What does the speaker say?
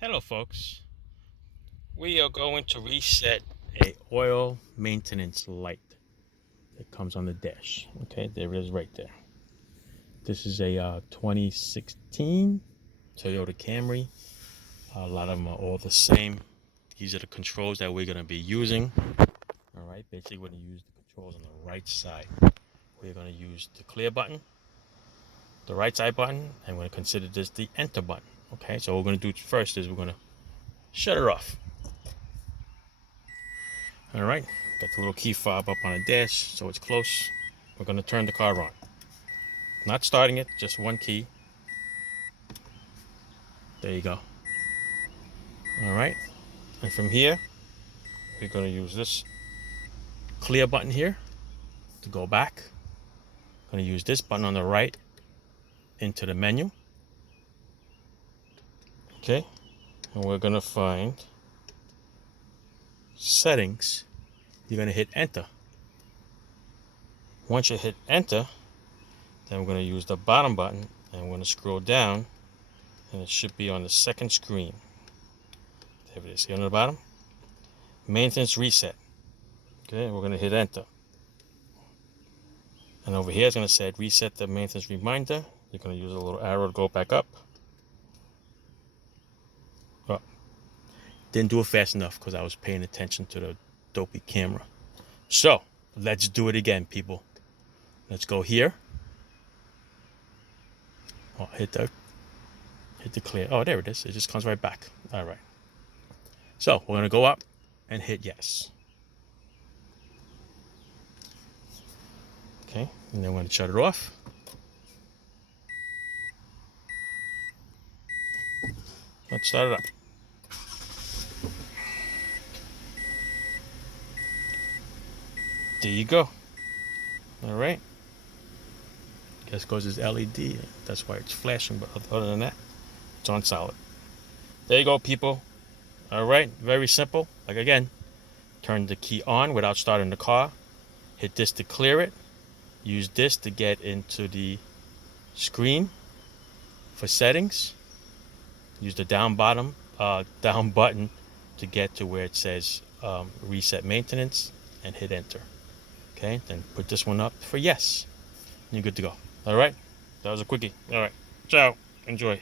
Hello folks, we are going to reset a oil maintenance light that comes on the dash. Okay, there it is right there. This is a 2016 Toyota Camry. A lot of them are all the same. These are the controls that we're going to be using. All right, basically we're going to use the controls on the right side. We're going to use the clear button, the right side button, and we're going to consider this the enter button. Okay, so what we're going to do first is we're going to shut it off. All right, got the little key fob up on the dash, so it's close. We're gonna turn the car on. Not starting it, just one key. There you go. All right, and from here, we're gonna use this clear button here to go back. Gonna use this button on the right into the menu. Okay, and we're gonna find settings. You're gonna hit enter. Once you hit enter, then we're gonna use the bottom button and we're gonna scroll down, and it should be on the second screen. There it is, here on the bottom. Maintenance reset. Okay, we're going to hit enter. And over here it's going to say reset the maintenance reminder. You're going to use a little arrow to go back up. Oh, didn't do it fast enough because I was paying attention to the dopey camera. So, let's do it again, people. Let's go here. Oh, hit the clear. Oh, there it is. It just comes right back. All right. So, we're going to go up and hit yes. Okay, and then we're going to shut it off. Let's start it up. There you go. All right. Guess goes as LED. That's why it's flashing, but other than that, it's on solid. There you go, people. All right, very simple. Like again, turn the key on without starting the car. Hit this to clear it. Use this to get into the screen for settings. Use the down button to get to where it says reset maintenance and hit enter. Okay, then put this one up for yes. You're good to go. All right, that was a quickie. All right, ciao. Enjoy.